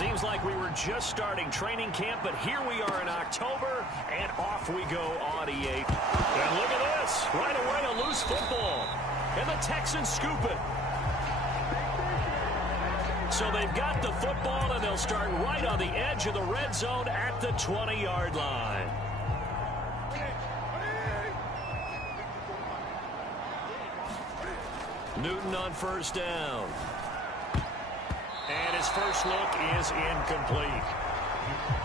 Seems like we were just starting training camp, but here we are in October, and off we go on E8. And look at this. Right away, a loose football. And the Texans scoop it. So they've got the football, and they'll start right on the edge of the red zone at the 20-yard line. Newton on first down. And his first look is incomplete.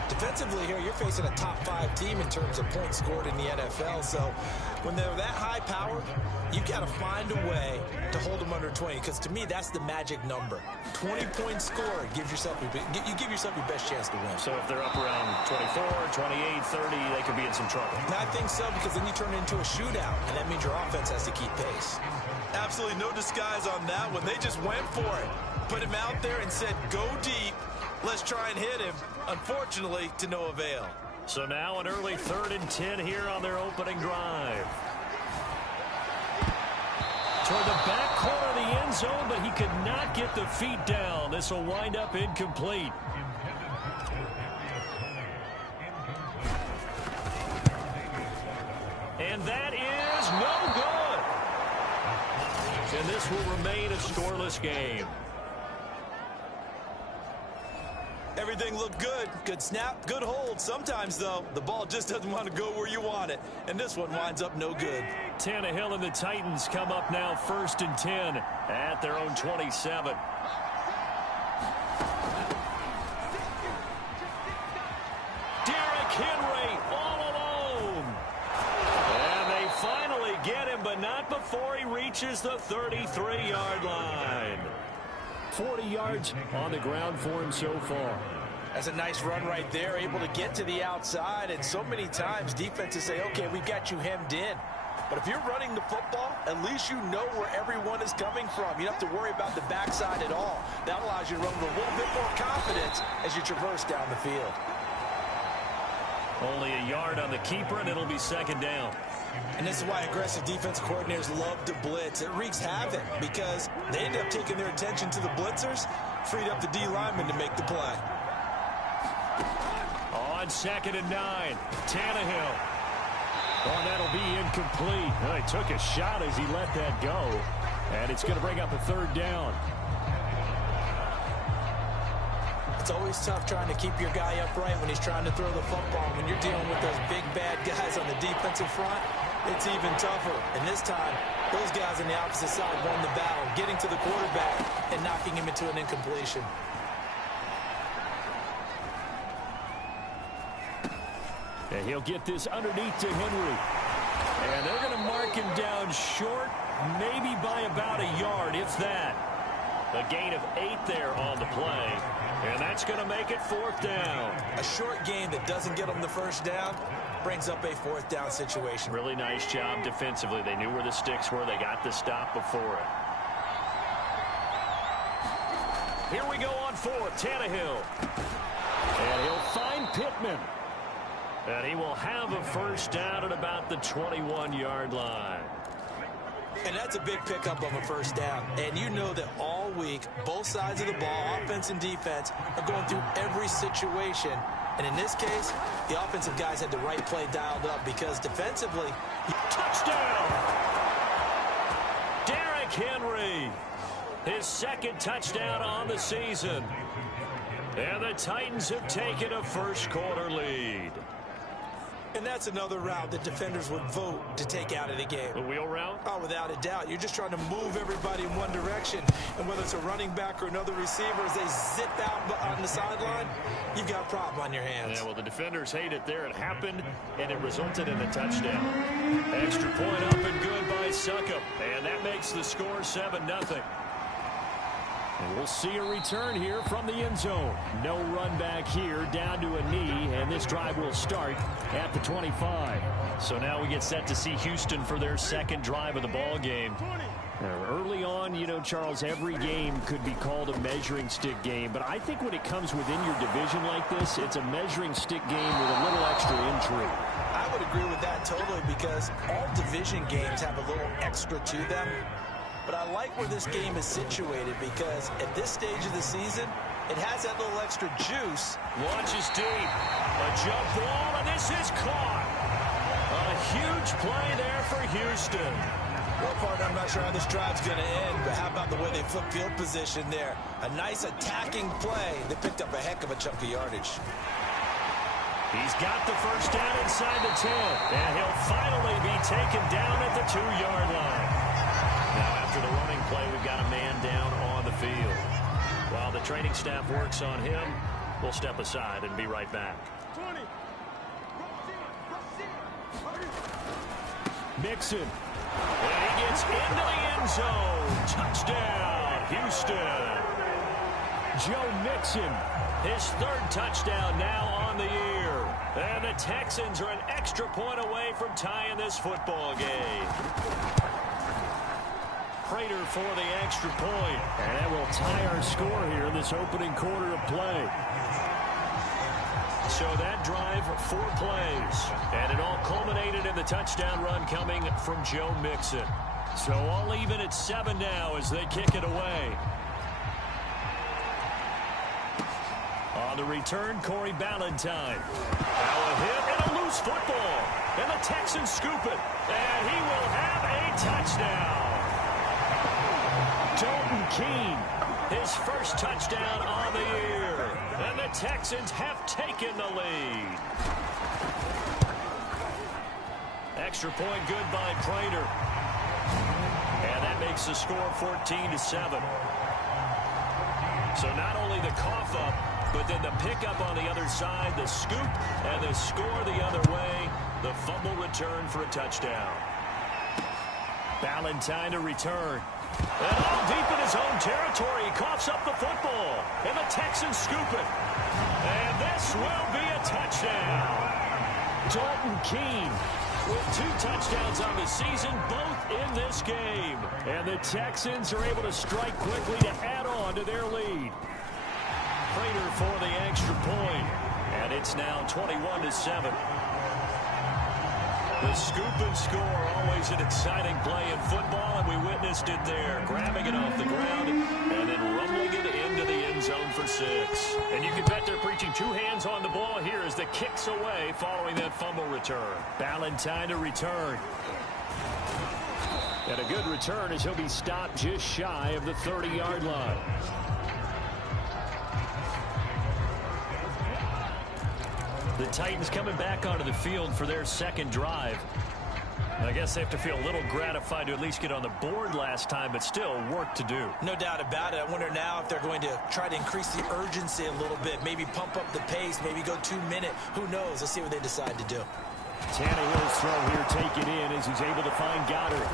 Defensively here, you're facing a top-5 team in terms of points scored in the NFL. So when they're that high-powered, you've got to find a way to hold them under 20. Because to me, that's the magic number. 20-point score gives yourself you give yourself your best chance to win. So if they're up around 24, 28, 30, they could be in some trouble. And I think so, because then you turn it into a shootout, and that means your offense has to keep pace. Absolutely no disguise on that one. They just went for it. Put him out there and said, go deep. Let's try and hit him. Unfortunately, to no avail. So now an early 3rd and 10 here on their opening drive. Toward the back corner of the end zone, but he could not get the feet down. This will wind up incomplete. And that is no good. And this will remain a scoreless game. Everything looked good. Good snap, good hold. Sometimes, though, the ball just doesn't want to go where you want it. And this one winds up no good. Tannehill and the Titans come up now 1st and 10 at their own 27. Derrick Henry all alone. And they finally get him, but not before he reaches the 33-yard line. 40 yards on the ground for him so far. That's a nice run right there, able to get to the outside. And so many times defenses say, okay, we've got you hemmed in. But if you're running the football, at least you know where everyone is coming from. You don't have to worry about the backside at all. That allows you to run with a little bit more confidence as you traverse down the field. Only a yard on the keeper, and it'll be 2nd down. And this is why aggressive defense coordinators love to blitz. It wreaks havoc because they end up taking their attention to the blitzers, freed up the D lineman to make the play. On 2nd and 9, Tannehill. Oh, that'll be incomplete. Well, he took a shot as he let that go. And it's going to bring up a 3rd down. It's always tough trying to keep your guy upright when he's trying to throw the football. When you're dealing with those big, bad guys on the defensive front, it's even tougher. And this time, those guys on the opposite side won the battle, getting to the quarterback and knocking him into an incompletion. And he'll get this underneath to Henry. And they're going to mark him down short, maybe by about a yard, if that. A gain of 8 there on the play. And that's going to make it 4th down. A short gain that doesn't get them the 1st down brings up a 4th down situation. Really nice job defensively. They knew where the sticks were. They got the stop before it. Here we go on 4th. Tannehill. And he'll find Pittman. And he will have a 1st down at about the 21-yard line. And that's a big pickup of a 1st down. And you know that all week, both sides of the ball, offense and defense, are going through every situation. And in this case, the offensive guys had the right play dialed up because defensively... Touchdown! Derrick Henry. His 2nd touchdown on the season. And the Titans have taken a 1st quarter lead. And that's another route that defenders would vote to take out of the game. The wheel route? Oh, without a doubt. You're just trying to move everybody in one direction. And whether it's a running back or another receiver, as they zip out on the sideline, you've got a problem on your hands. Yeah, well, the defenders hate it there. It happened, and it resulted in a touchdown. Extra point up and good by Succop. And that makes the score 7-0. And we'll see a return here from the end zone. No run back here, down to a knee, and this drive will start at the 25. So now we get set to see Houston for their 2nd drive of the ball game. Early on, you know, Charles, every game could be called a measuring stick game, but I think when it comes within your division like this, it's a measuring stick game with a little extra intrigue. I would agree with that totally because all division games have a little extra to them. But I like where this game is situated because at this stage of the season, it has that little extra juice. Launches deep. A jump ball, and this is caught. A huge play there for Houston. Well, partner, I'm not sure how this drive's going to end, but how about the way they flip field position there? A nice attacking play. They picked up a heck of a chunk of yardage. He's got the first down inside the 10, and he'll finally be taken down at the 2-yard line. Now, after the running play, we've got a man down on the field. While the training staff works on him, we'll step aside and be right back. Mixon. And he gets into the end zone. Touchdown, Houston. Joe Mixon, his 3rd touchdown now on the year. And the Texans are an extra point away from tying this football game. Prater for the extra point. And that will tie our score here in this opening quarter of play. So that drive, 4 plays. And it all culminated in the touchdown run coming from Joe Mixon. So all even at 7 now as they kick it away. On the return, Corey Ballantyne. Now a hit and a loose football. And the Texans scoop it. And he will have a touchdown. Dalton Keene, his first touchdown on the year. And the Texans have taken the lead. Extra point good by Prater. And that makes the score 14-7. So not only the cough up, but then the pickup on the other side, the scoop, and the score the other way. The fumble return for a touchdown. Ballantyne to return. And all deep in his own territory, he coughs up the football. And the Texans scoop it. And this will be a touchdown. Dalton Keene with 2 touchdowns on the season, both in this game. And the Texans are able to strike quickly to add on to their lead. Prater for the extra point. And it's now 21-7. The scoop and score, always an exciting play in football, and we witnessed it there. Grabbing it off the ground and then rumbling it into the end zone for 6. And you can bet they're preaching 2 hands on the ball here as the kick's away following that fumble return. Ballantyne to return. And a good return as he'll be stopped just shy of the 30-yard line. The Titans coming back onto the field for their second drive. I guess they have to feel a little gratified to at least get on the board last time, but still work to do. No doubt about it. I wonder now if they're going to try to increase the urgency a little bit, maybe pump up the pace, maybe go 2-minute. Who knows? Let's see what they decide to do. Tannehill's throw here taken in as he's able to find Goddard.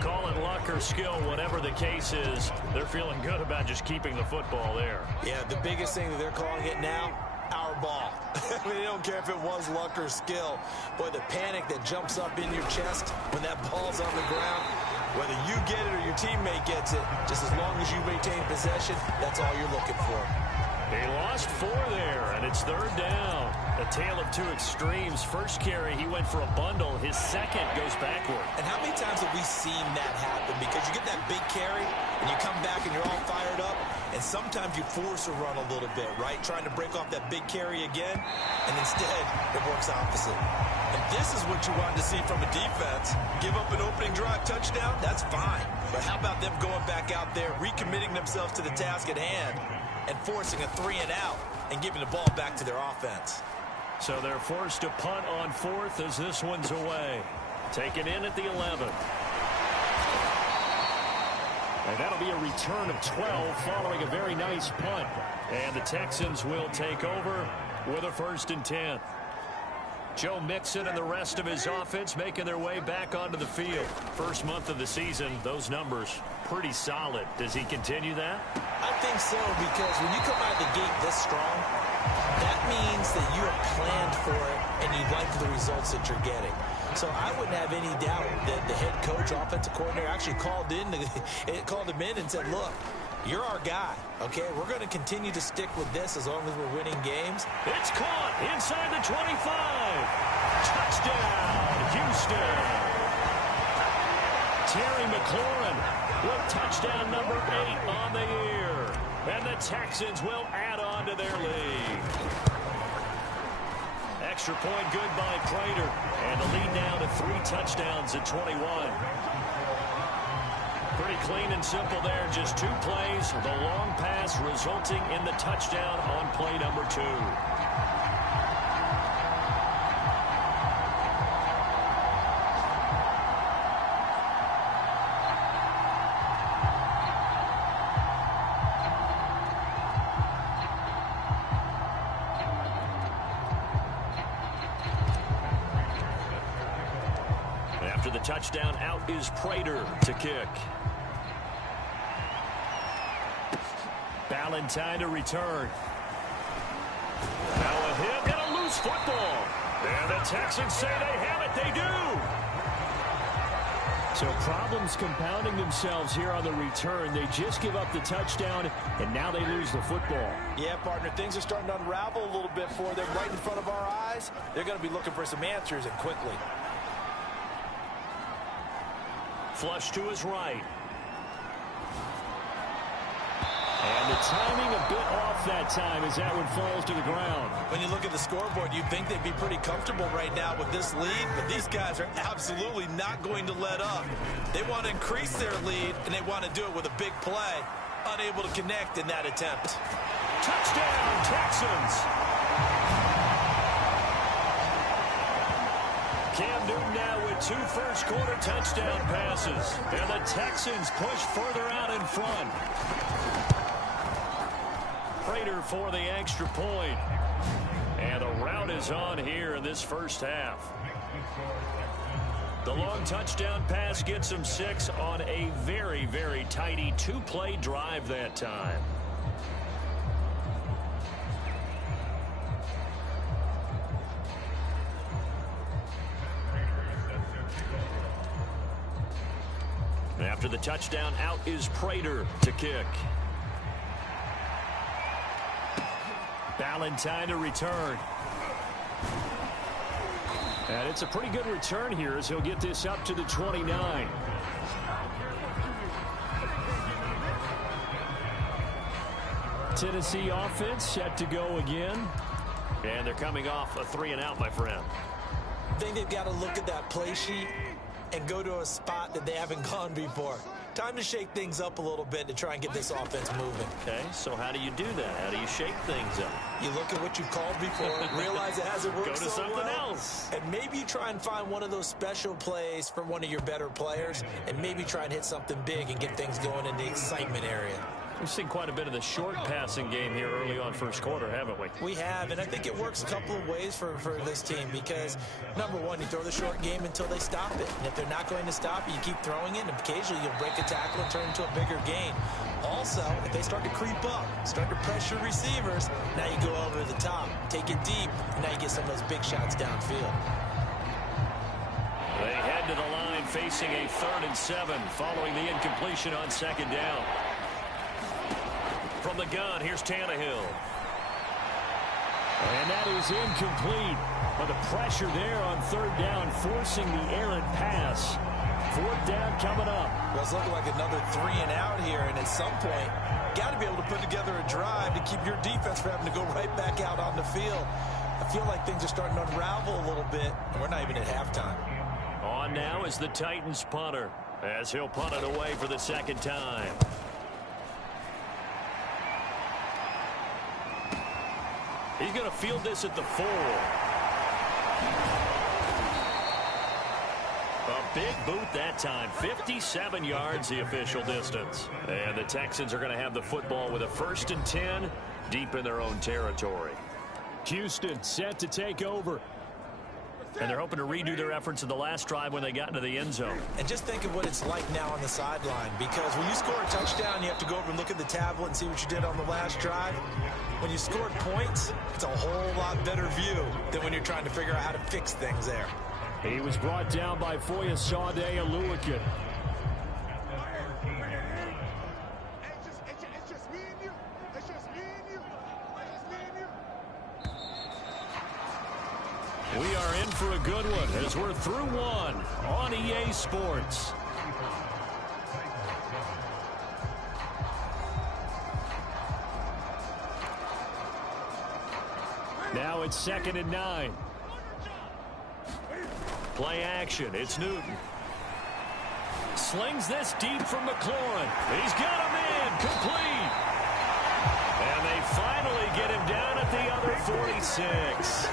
Call it luck or skill, whatever the case is, they're feeling good about just keeping the football there. Yeah, the biggest thing that they're calling it now, our ball. I mean, they don't care if it was luck or skill. Boy, the panic that jumps up in your chest when that ball's on the ground, whether you get it or your teammate gets it, just as long as you maintain possession, that's all you're looking for. He lost 4 there, and it's 3rd down. A tale of 2 extremes. First carry, he went for a bundle. His second goes backward. And how many times have we seen that happen? Because you get that big carry, and you come back and you're all fired up, and sometimes you force a run a little bit, right? Trying to break off that big carry again, and instead, it works opposite. And this is what you want to see from a defense. Give up an opening drive touchdown, that's fine. But how about them going back out there, recommitting themselves to the task at hand, and forcing a 3-and-out and giving the ball back to their offense. So they're forced to punt on 4th as this one's away. Taken in at the 11. And that'll be a return of 12 following a very nice punt. And the Texans will take over with a 1st and 10. Joe Mixon and the rest of his offense making their way back onto the field. First month of the season, those numbers pretty solid. Does he continue that? I think so, because when you come out of the gate this strong, that means that you have planned for it and you like the results that you're getting. So I wouldn't have any doubt that the head coach, offensive coordinator, actually called him in and said, look, you're our guy, okay? We're going to continue to stick with this as long as we're winning games. It's caught inside the 25. Touchdown, Houston. Terry McLaurin with touchdown number 8 on the year. And the Texans will add on to their lead. Extra point good by Prater. And the lead now to 3 touchdowns at 21. Pretty clean and simple there. Just 2 plays. The long pass resulting in the touchdown on play number 2. After the touchdown, out is Prater to kick. Ballantyne to return. Now a hit and a loose football. And the Texans say they have it. They do. So problems compounding themselves here on the return. They just give up the touchdown, and now they lose the football. Yeah, partner, things are starting to unravel a little bit for them right in front of our eyes. They're going to be looking for some answers, and quickly. Flush to his right. And the timing a bit off that time as that one falls to the ground. When you look at the scoreboard, you'd think they'd be pretty comfortable right now with this lead, but these guys are absolutely not going to let up. They want to increase their lead, and they want to do it with a big play. Unable to connect in that attempt. Touchdown, Texans! Cam Newton now with 2 first-quarter touchdown passes. And the Texans push further out in front. Prater for the extra point. And the route is on here in this first half. The long touchdown pass gets them 6 on a very, very tidy 2-play drive that time. After the touchdown, out is Prater to kick. Ballantyne to return. And it's a pretty good return here as he'll get this up to the 29. Tennessee offense set to go again. And they're coming off a 3-and-out, my friend. I think they've got to look at that play sheet and go to a spot that they haven't gone before. Time to shake things up a little bit to try and get this offense moving. Okay, so how do you do that? How do you shake things up? You look at what you've called before, realize it hasn't worked Go to so something well, else. and maybe you try and find one of those special plays for one of your better players, and maybe try and hit something big and get things going in the excitement area. We've seen quite a bit of the short passing game here early on first quarter, haven't we? We have, and I think it works a couple of ways for this team because, number one, you throw the short game until they stop it. And if they're not going to stop it, you keep throwing it, and occasionally you'll break a tackle and turn it into a bigger gain. Also, if they start to creep up, start to pressure receivers, now you go over the top, take it deep, and now you get some of those big shots downfield. They head to the line facing a 3rd and 7 following the incompletion on 2nd down. From the gun, here's Tannehill. And that is incomplete. But the pressure there on 3rd down, forcing the errant pass. 4th down coming up. Well, it's looking like another 3-and-out here, and at some point, got to be able to put together a drive to keep your defense from having to go right back out on the field. I feel like things are starting to unravel a little bit, and we're not even at halftime. On now is the Titans punter, as he'll punt it away for the 2nd time. He's going to field this at the 4. A big boot that time. 57 yards the official distance. And the Texans are going to have the football with a 1st and 10 deep in their own territory. Houston set to take over. And they're hoping to redo their efforts in the last drive when they got into the end zone. And just think of what it's like now on the sideline, because when you score a touchdown, you have to go over and look at the tablet and see what you did on the last drive. When you scored points, it's a whole lot better view than when you're trying to figure out how to fix things there. He was brought down by Foyesade Aluakin. We are in for a good one as we're through one on EA Sports. Now it's 2nd and 9. Play action. It's Newton. Slings this deep from McLaurin. He's got him in. Complete. And they finally get him down at the other 46.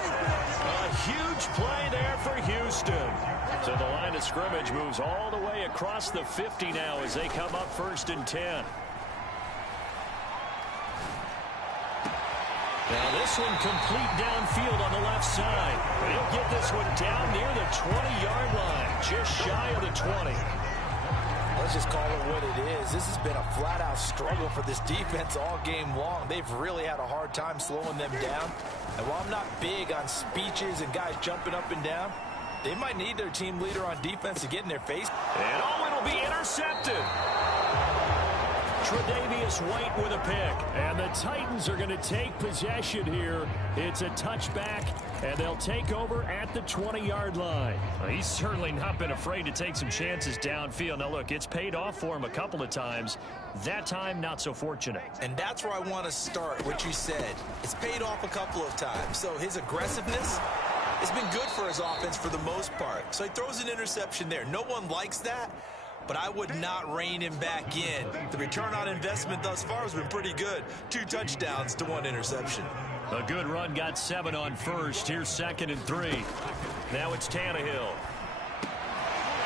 A huge play there for Houston. So the line of scrimmage moves all the way across the 50 now as they come up 1st and 10. Now this one complete downfield on the left side. But he'll get this one down near the 20-yard line, just shy of the 20. Let's just call it what it is. This has been a flat-out struggle for this defense all game long. They've really had a hard time slowing them down. And while I'm not big on speeches and guys jumping up and down, they might need their team leader on defense to get in their face. And it'll be intercepted. Tre'Davious White with a pick. And the Titans are going to take possession here. It's a touchback, and they'll take over at the 20-yard line. Well, he's certainly not been afraid to take some chances downfield. Now, look, it's paid off for him a couple of times. That time, not so fortunate. And that's where I want to start, what you said. It's paid off a couple of times. So his aggressiveness has been good for his offense for the most part. So he throws an interception there. No one likes that, but I would not rein him back in. The return on investment thus far has been pretty good. 2 touchdowns to 1 interception. A good run, got 7 on first. Here's 2nd and 3. Now it's Tannehill.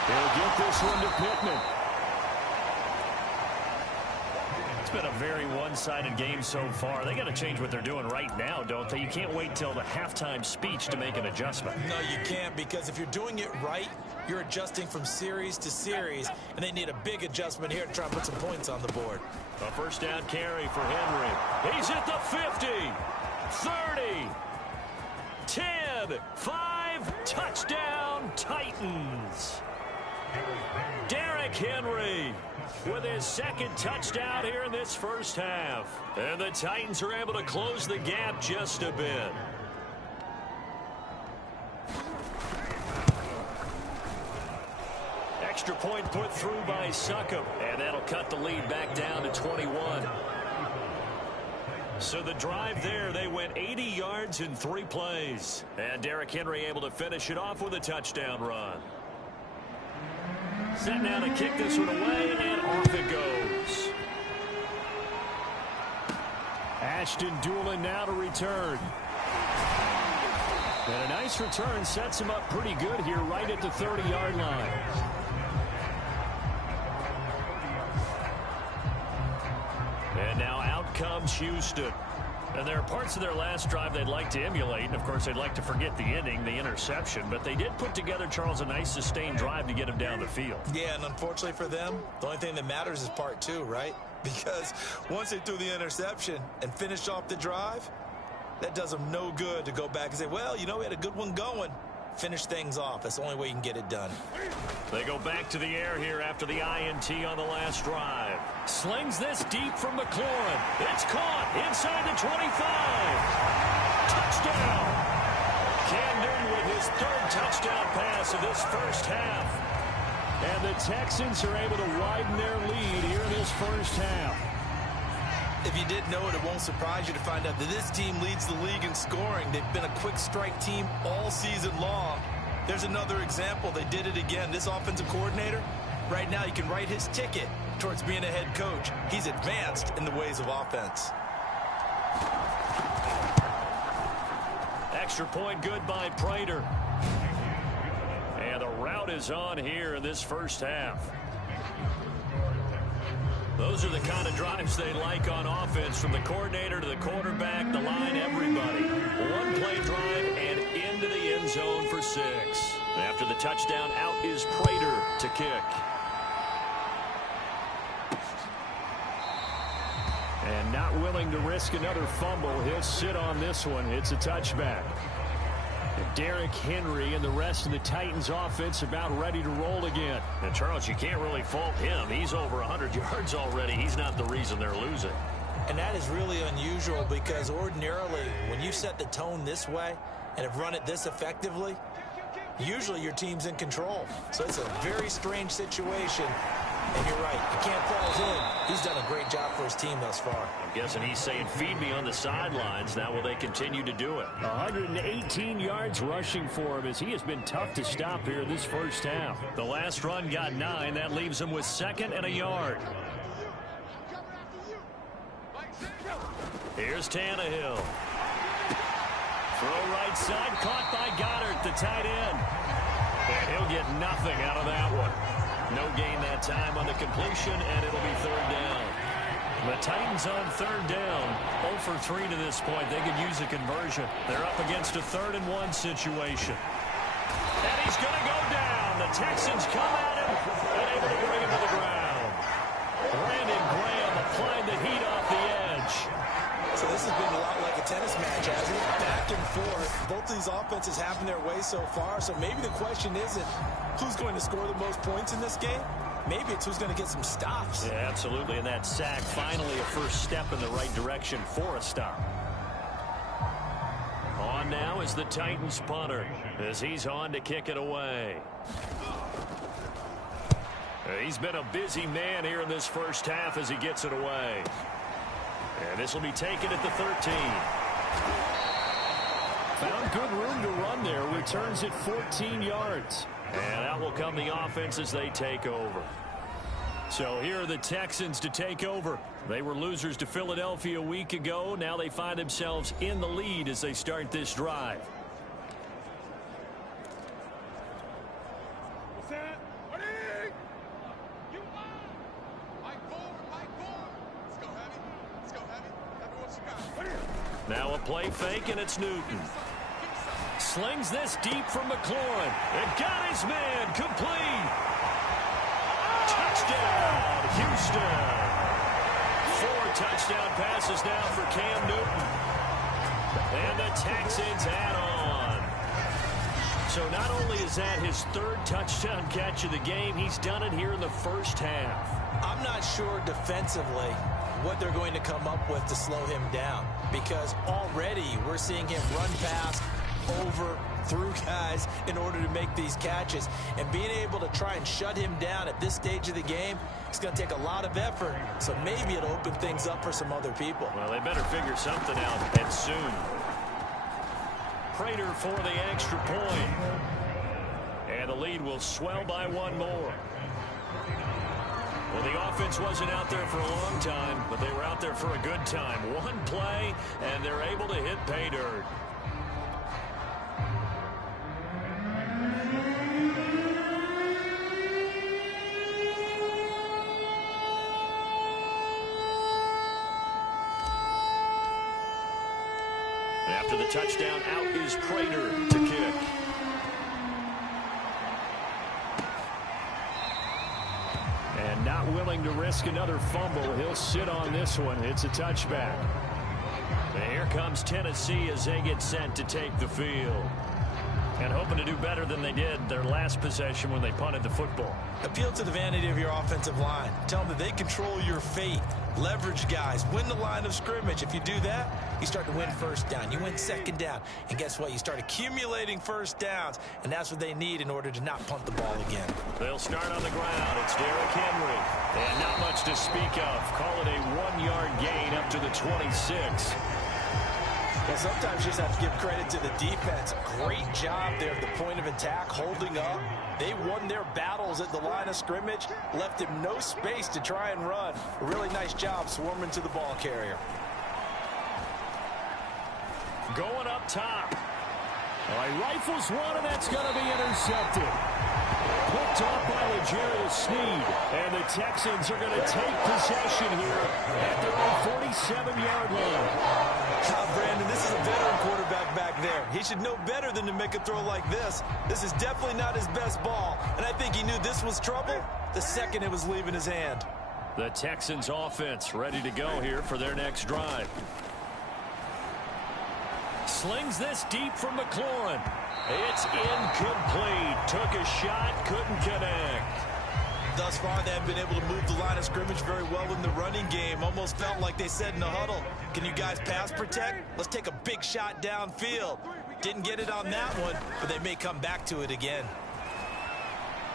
He'll get this one to Pittman. It's been a very one-sided game so far. They got to change what they're doing right now, don't they? You can't wait till the halftime speech to make an adjustment. No, you can't, because if you're doing it right, you're adjusting from series to series, and they need a big adjustment here to try and put some points on the board. A first down carry for Henry. He's at the 50, 30, 10, 5, touchdown Titans. Derrick Henry with his 2nd touchdown here in this first half. And the Titans are able to close the gap just a bit. Extra point put through by Succop, and that'll cut the lead back down to 21. So the drive there, they went 80 yards in 3 plays. And Derrick Henry able to finish it off with a touchdown run. Set now to kick this one away, and off it goes. Ashton Doolin now to return. And a nice return sets him up pretty good here right at the 30-yard line. And now out comes Houston. And there are parts of their last drive they'd like to emulate. And, of course, they'd like to forget the ending, the interception. But they did put together, Charles, a nice sustained drive to get him down the field. Yeah, and unfortunately for them, the only thing that matters is part 2, right? Because once they threw the interception and finished off the drive, that does them no good to go back and say, well, you know, we had a good one going. Finish things off. That's the only way you can get it done. They go back to the air here after the INT on the last drive. Slings this deep from McLaurin. It's caught inside the 25. Touchdown. Camden with his 3rd touchdown pass of this first half. And the Texans are able to widen their lead here in this first half. If you didn't know it, it won't surprise you to find out that this team leads the league in scoring. They've been a quick strike team all season long. There's another example. They did it again. This offensive coordinator, right now, you can write his ticket towards being a head coach. He's advanced in the ways of offense. Extra point good by Prater. And the route is on here in this first half. Those are the kind of drives they like on offense, from the coordinator to the quarterback, the line, everybody. 1-play drive and into the end zone for 6. After the touchdown, out is Prater to kick. And not willing to risk another fumble, he'll sit on this one. It's a touchback. Derrick Henry and the rest of the Titans offense about ready to roll again. And Charles, you can't really fault him. He's over 100 yards already. He's not the reason they're losing. And that is really unusual, because ordinarily when you set the tone this way and have run it this effectively, usually your team's in control. So it's a very strange situation. And you're right, you can't fall in He's done a great job for his team thus far. I'm guessing he's saying, feed me on the sidelines. Now will they continue to do it? 118 yards rushing for him as he has been tough to stop here this first half. The last run got 9. That leaves him with 2nd and a yard. Here's Tannehill. Throw right side, caught by Goddard, the tight end. And he'll get nothing out of that one. No gain that time on the completion, and it'll be 3rd down. The Titans on 3rd down, 0 for 3 to this point. They could use a conversion. They're up against a 3rd and 1 situation. And he's going to go down. The Texans come at him and able to bring him to the ground. Brandon Graham applied the heat off the edge. So this has been a lot like a tennis match, hasn't it? Back and forth. Both of these offenses having their way so far. So maybe the question isn't who's going to score the most points in this game. Maybe it's who's going to get some stops. Yeah, absolutely. And that sack, finally a first step in the right direction for a stop. On now is the Titans punter as he's on to kick it away. He's been a busy man here in this first half as he gets it away. And this will be taken at the 13. Found good room to run there. Returns it 14 yards. And out will come the offense as they take over. So here are the Texans to take over. They were losers to Philadelphia a week ago. Now they find themselves in the lead as they start this drive. Now a play fake, and it's Newton. Slings this deep from McLaurin. It got his man complete. Touchdown, Houston. 4 touchdown passes now for Cam Newton. And the Texans add on. So not only is that his 3rd touchdown catch of the game, he's done it here in the first half. I'm not sure defensively what they're going to come up with to slow him down, because already we're seeing him run past, over, through guys in order to make these catches. And being able to try and shut him down at this stage of the game, it's going to take a lot of effort. So maybe it'll open things up for some other people. Well, they better figure something out, and soon. Prater for the extra point. And the lead will swell by 1 more. Well, the offense wasn't out there for a long time, but they were out there for a good time. 1 play, and they're able to hit pay dirt. After the touchdown, out is Prater to kick. And not willing to risk another fumble. He'll sit on this one. It's a touchback. And here comes Tennessee as they get set to take the field. And hoping to do better than they did their last possession when they punted the football. Appeal to the vanity of your offensive line. Tell them that they control your fate. Leverage guys. Win the line of scrimmage. If you do that, you start to win first down. You win second down. And guess what? You start accumulating first downs. And that's what they need in order to not punt the ball again. They'll start on the ground. It's Derrick Henry. And not much to speak of. Call it a 1-yard gain up to the 26. Well, sometimes you just have to give credit to the defense. Great job there at the point of attack, holding up. They won their battles at the line of scrimmage, left him no space to try and run. A really nice job swarming to the ball carrier. Going up top. All right, rifles one, and that's going to be intercepted. Picked off by L'Jarius Sneed. And the Texans are going to take possession here at their own 47-yard line. Brandon, this is a veteran quarterback back there. He should know better than to make a throw like this. This is definitely not his best ball, and I think he knew this was trouble the second it was leaving his hand. The Texans offense ready to go here for their next drive. Slings this deep from McLaurin. It's incomplete. Took a shot, couldn't connect. Thus far, they have been able to move the line of scrimmage very well in the running game. Almost felt like they said in the huddle, can you guys pass protect? Let's take a big shot downfield. Didn't get it on that one, but they may come back to it again.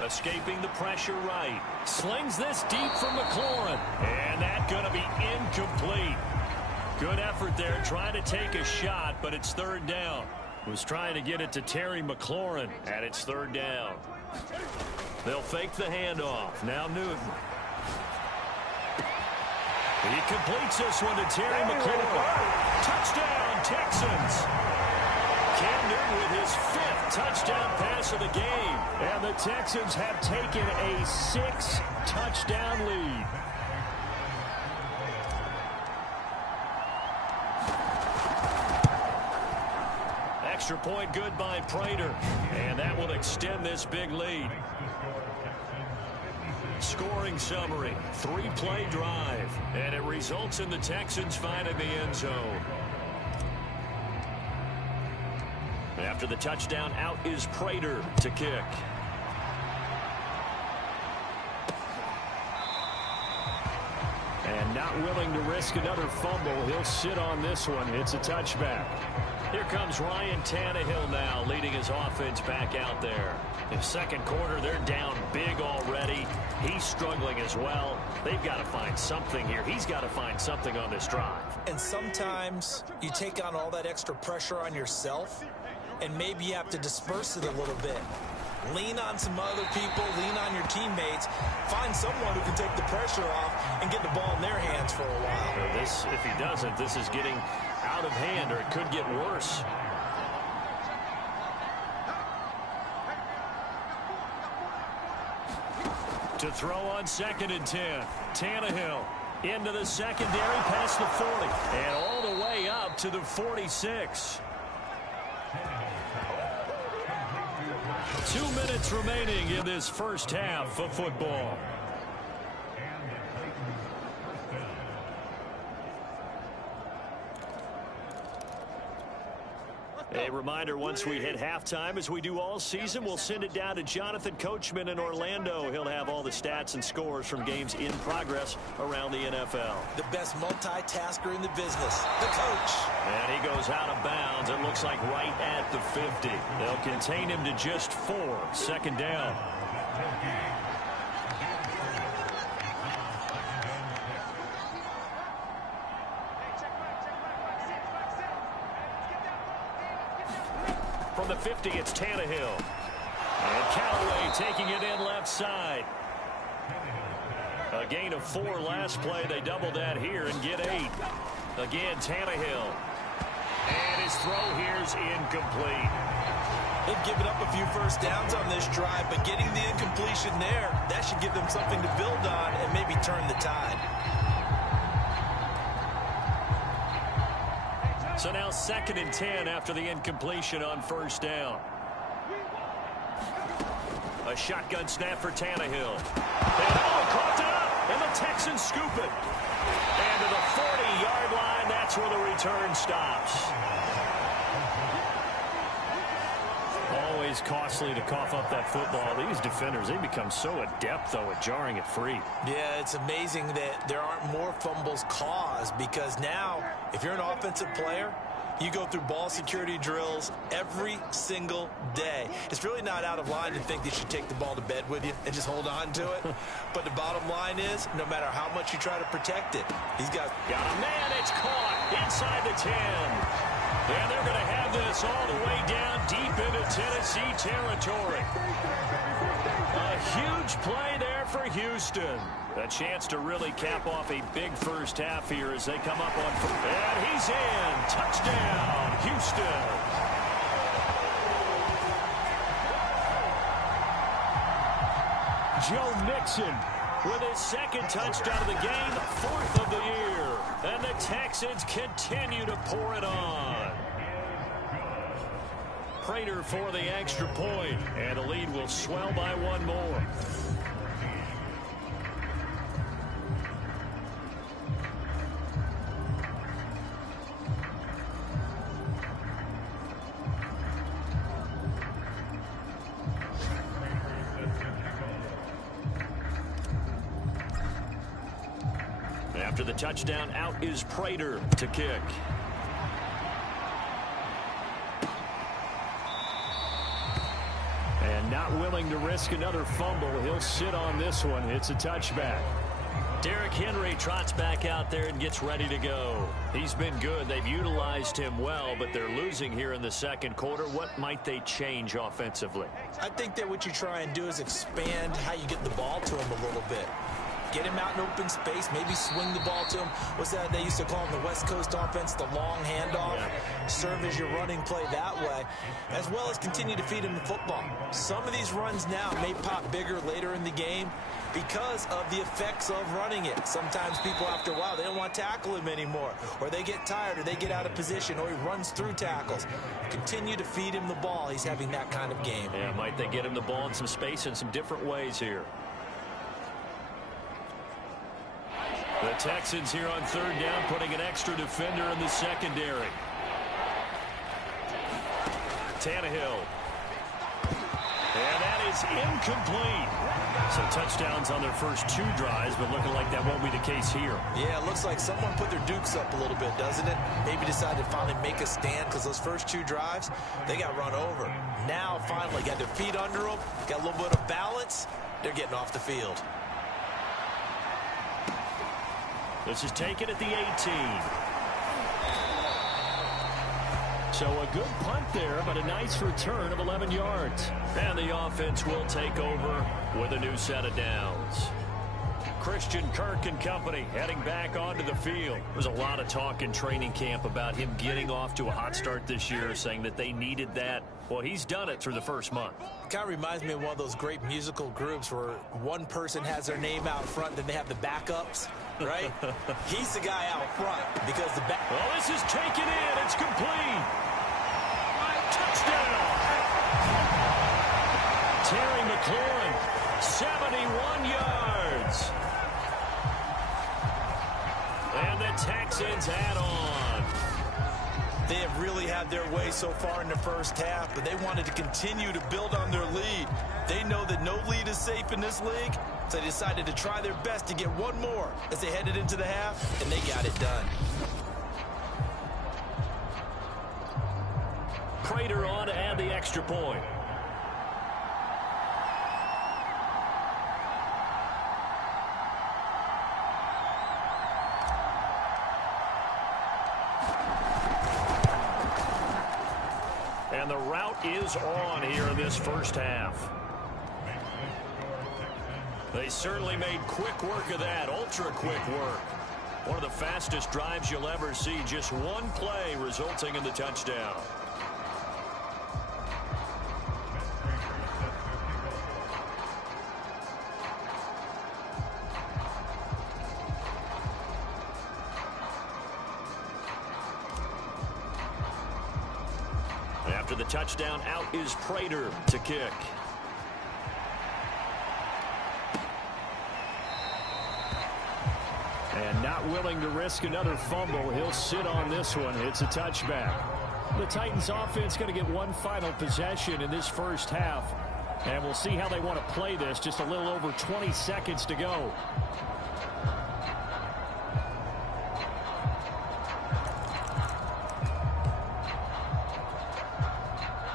Escaping the pressure right. Slings this deep from McLaurin. And that Good effort there, trying to take a shot, but it's third down. Was trying to get it to Terry McLaurin, and it's third down. They'll fake the handoff. Now Newton. He completes this one to Terry McLaurin. Touchdown, Texans. Cam Newton with his 5th touchdown pass of the game. And the Texans have taken a 6-touchdown lead. Extra point good by Prater. And that will extend this big lead. Scoring summary, 3-play drive. And it results in the Texans finding the end zone. After the touchdown, out is Prater to kick. And not willing to risk another fumble, he'll sit on this one. It's a touchback. Here comes Ryan Tannehill now, leading his offense back out there. In second quarter, they're down big already. He's struggling as well. They've got to find something here. He's got to find something on this drive. And sometimes you take on all that extra pressure on yourself, and maybe you have to disperse it a little bit. Lean on some other people, lean on your teammates, find someone who can take the pressure off and get the ball in their hands for a while. This, if he doesn't, this is getting out of hand, or it could get worse. To throw on 2nd and 10. Tannehill into the secondary past the 40. And all the way up to the 46. 2 minutes remaining in this first half of football. A reminder, once we hit halftime, as we do all season, we'll send it down to Jonathan Coachman in Orlando. He'll have all the stats and scores from games in progress around the NFL. The best multitasker in the business, the coach. And he goes out of bounds. It looks like right at the 50. They'll contain him to just 4. 2nd down. From the 50, it's Tannehill. And Callaway taking it in left side. A gain of 4 last play. They double that here and get 8. Again, Tannehill. And his throw here's incomplete. They've given up a few first downs on this drive, but getting the incompletion there, that should give them something to build on and maybe turn the tide. So now 2nd and 10 after the incompletion on 1st down. A shotgun snap for Tannehill. And caught it up, and the Texans scoop it. And to the 40-yard line, that's where the return stops. Always costly to cough up that football. These defenders, they become so adept, though, at jarring it free. Yeah, it's amazing that there aren't more fumbles caused, because now, if you're an offensive player, you go through ball security drills every single day. It's really not out of line to think you should take the ball to bed with you and just hold on to it. But the bottom line is, no matter how much you try to protect it, he's got a man. It's caught inside the 10. And they're going to have this all the way down deep into Tennessee territory. A huge play there for Houston. A chance to really cap off a big first half here as they come up on. And he's in. Touchdown, Houston. Joe Mixon with his 2nd touchdown of the game, 4th of the year. And the Texans continue to pour it on. Prater for the extra point, and the lead will swell by 1 more. After the touchdown, out is Prater to kick. And not willing to risk another fumble, he'll sit on this one. It's a touchback. Derrick Henry trots back out there and gets ready to go. He's been good. They've utilized him well, but they're losing here in the second quarter. What might they change offensively? I think that what you try and do is expand how you get the ball to him a little bit. Get him out in open space, maybe swing the ball to him. What's that they used to call in the West Coast offense, the long handoff? Yeah. Serve as your running play that way, as well as continue to feed him the football. Some of these runs now may pop bigger later in the game because of the effects of running it. Sometimes people, after a while, they don't want to tackle him anymore, or they get tired, or they get out of position, or he runs through tackles. Continue to feed him the ball. He's having that kind of game. Yeah, might they get him the ball in some space in some different ways here. The Texans here on third down, putting an extra defender in the secondary. Tannehill. And that is incomplete. So touchdowns on their first 2 drives, but looking like that won't be the case here. Yeah, it looks like someone put their dukes up a little bit, doesn't it? Maybe decided to finally make a stand because those first 2 drives, they got run over. Now, finally, got their feet under them, got a little bit of balance. They're getting off the field. This is taken at the 18. So a good punt there, but a nice return of 11 yards. And the offense will take over with a new set of downs. Christian Kirk and company heading back onto the field. There's a lot of talk in training camp about him getting off to a hot start this year, saying that they needed that. Well, he's done it through the first month. It kind of reminds me of one of those great musical groups where one person has their name out front, then they have the backups, right? He's the guy out front because the back. Well, this is taken in. It's complete. Touchdown. Terry McLaurin, 71 yards. And the Texans add on. They have really had their way so far in the first half, but they wanted to continue to build on their lead. They know that no lead is safe in this league, so they decided to try their best to get one more as they headed into the half, and they got it done. Prater on to add the extra point. And the route is on here in this first half. They certainly made quick work of that, ultra quick work. One of the fastest drives you'll ever see, just one play resulting in the touchdown. After the touchdown, out is Prater to kick. And not willing to risk another fumble, he'll sit on this one. It's a touchback. The Titans offense going to get one final possession in this first half. And we'll see how they want to play this. Just a little over 20 seconds to go.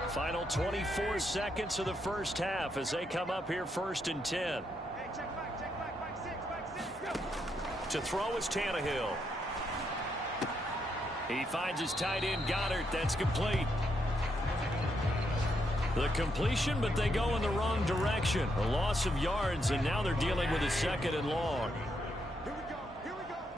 Final 24 seconds of the first half as they come up here 1st and 10. To throw is Tannehill. He finds his tight end Goddard. That's complete. The completion, but they go in the wrong direction. A loss of yards, and now they're dealing with a 2nd and long.